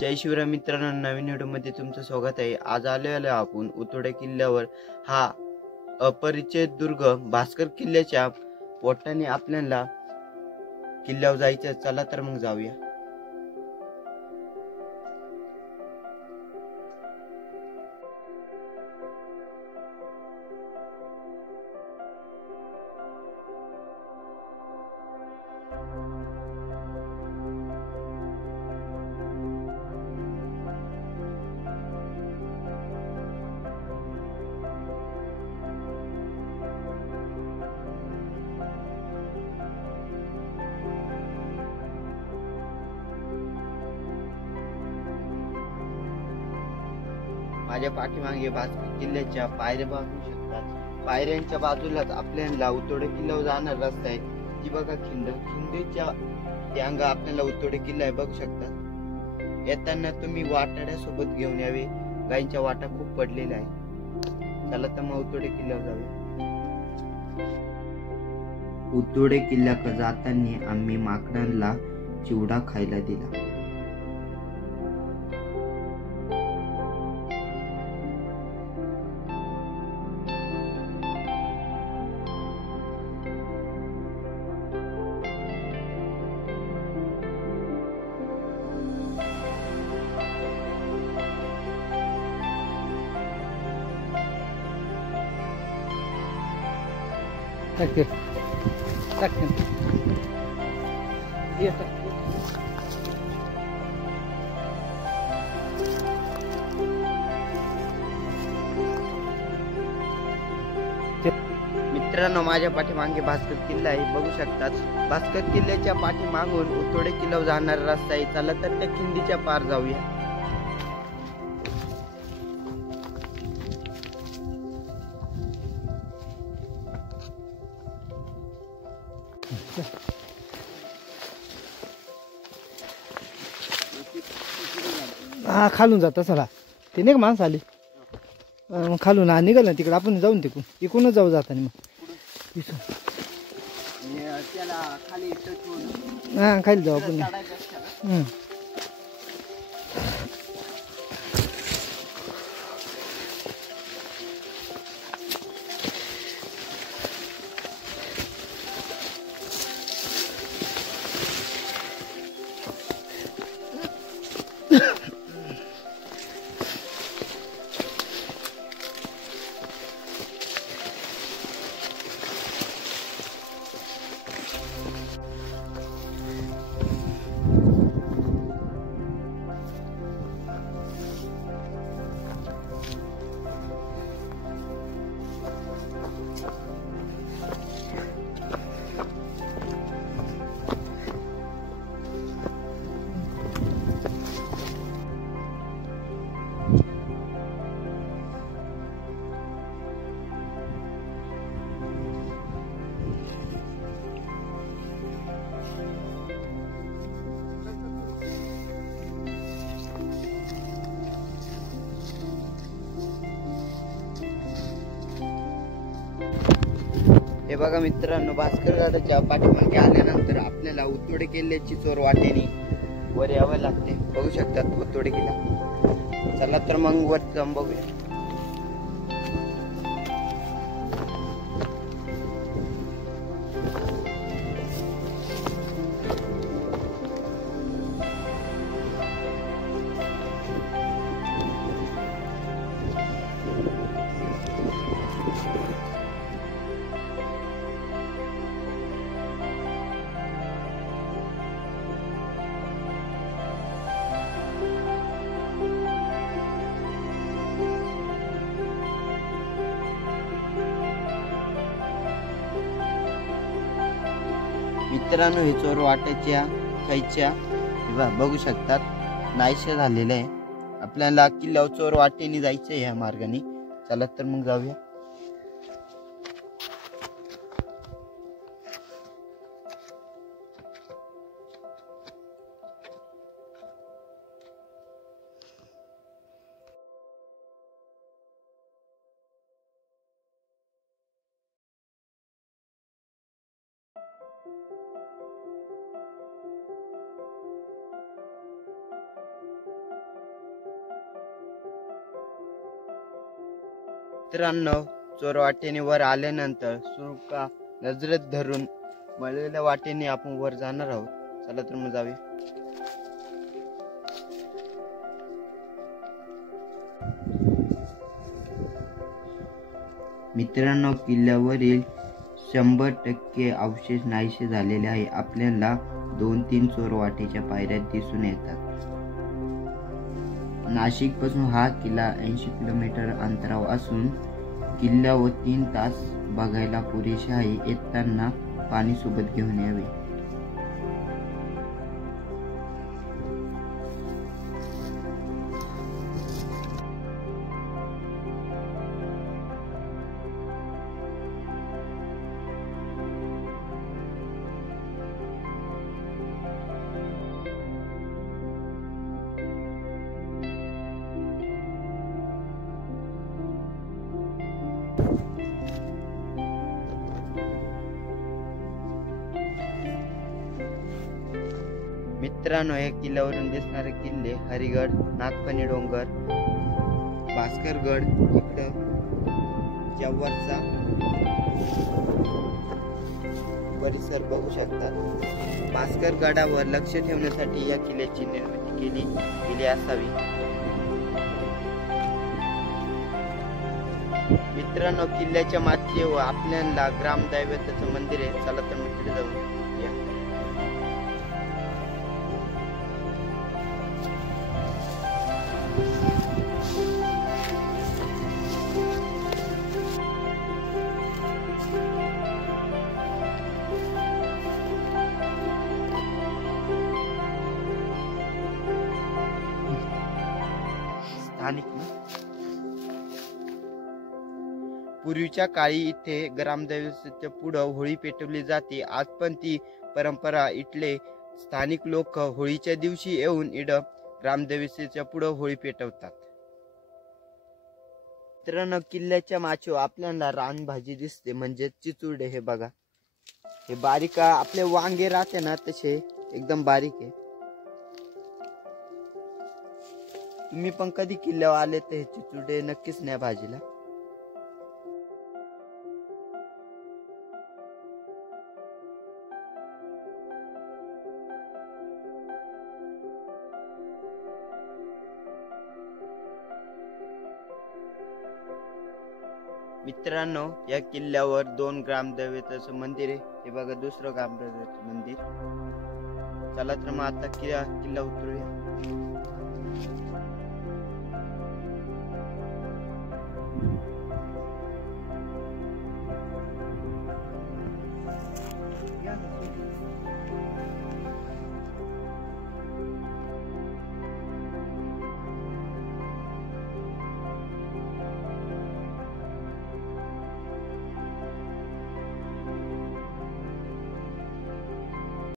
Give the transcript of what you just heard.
जय शिवराय मित्रांनो, नवीन व्हिडिओमध्ये तुमचं स्वागत आहे। आज आलेलो आपण उतोडे किल्ल्यावर। हा अपरिचित दुर्ग भास्कर किल्ल्याच्या पोटाने आपल्याला किल्ल्यावर जायचं। चला तर मग जाऊया। माझ्या पाठीमागे भास्कर किल्ल्याच्या पायऱ्या बघू शकतात। पायऱ्यांच्या बाजूलाच आपल्याला उतोडे किल्ल्यावर जाणार रस्ता आहे। ती बघा खिंडीच्या अंग आपल्याला उतोडे किल्ला आहे बघू शकता। येताना तुम्ही वाटाड्यासोबत घेऊन यावे, गायींच्या वाटा खूप पडलेल्या आहे। चला तर मग उतोडे किल्ल्यावर जाऊया। उतोडे किल्ल्याकडे जाताना आम्ही माकडांना चिवडा खायला दिला। मित्रांनो, माझ्या पाठीमागे भास्कर किल्ला आहे बघू शकतात। भास्कर किल्ल्याच्या पाठीमागून उतोडे किल्ल्यावर जाणारा रस्ता आहे। चला तर त्या खिंडीच्या पार जाऊया। हा, खालून जात चला। ते नाही का माणसं आली खालून निघाल ना तिकडे, आपण जाऊन तिकून इकूनच जाऊ जाताना मग हा खाली जाऊ आपण। हे बघा मित्रांनो, भास्कर गडाच्या पाठीमागे आल्यानंतर आपल्याला उतोडे किल्ल्याची चोर वाटेने वर यावं लागते बघू शकतात उतोडे किल्ला। चला तर मग वर जाऊन बघूया। मित्रांनो, हे चोर वाटेच्या खायच्या बघू शकतात नाहीसे झालेले आहे। आपल्याला किल्ल्यावर चोर वाटेने जायचं ह्या मार्गाने। चला तर मग जाऊया। मित्रांनो, चोरवाटेने वर आल्यानंतर सुरका नजरेत धरून मळलेल्या वाटेने आपण वर जाणार आहोत. चला तर मग जाऊया. मित्रांनो, किल्ल्यावरील 100% अवशेष नाहीसे झालेले आहे. आपल्याला 2-3 चोरवाटेच्या पायऱ्या दिसून येतात. नाशिक पासून हा किल्ला 80 किलोमीटर अंतरावर असून किल्ल्यावर 3 तास बघायला पुरेसे आहे. येताना पाणी सोबत घेऊन यावे. मित्रांनो, या किल्ल्यावरून दिसणारे किल्ले हरिगड, नागफणी डोंगर, भास्करगड, इकडं जव्हारचा परिसर बघू शकतात. भास्करगडावर लक्ष ठेवण्यासाठी या किल्ल्याची निर्मिती केली असावी. मित्रांनो, किल्ल्याच्या माथ्यावर आपल्याला ग्रामदैवताचं मंदिर आहे. चला तर मग तिथे जाऊ. पूर्वीच्या काळी इथे ग्रामदैवताच्या पुढं होळी पेटवली जाते. आज पण ती परंपरा इथले स्थानिक लोक होळीच्या दिवशी येऊन इथं ग्रामदैवताच्या पुढं होळी पेटवतात. मित्रांनो, किल्ल्याच्या माचो आपल्याला रानभाजी दिसते, म्हणजे चिचुरडे. हे बघा, हे बारीक आपले वांगे राहते ना, तसे एकदम बारीक आहे. तुम्ही पण कधी किल्ल्यावर आले तर हे चिचुरडे नक्कीच न्या भाजीला. मित्रांनो, या किल्ल्यावर 2 ग्रामदैवताचं मंदिर आहे. हे बघा, दुसरं ग्रामदैवताचं मंदिर. चला तर मग आता किल्ला उतरूया.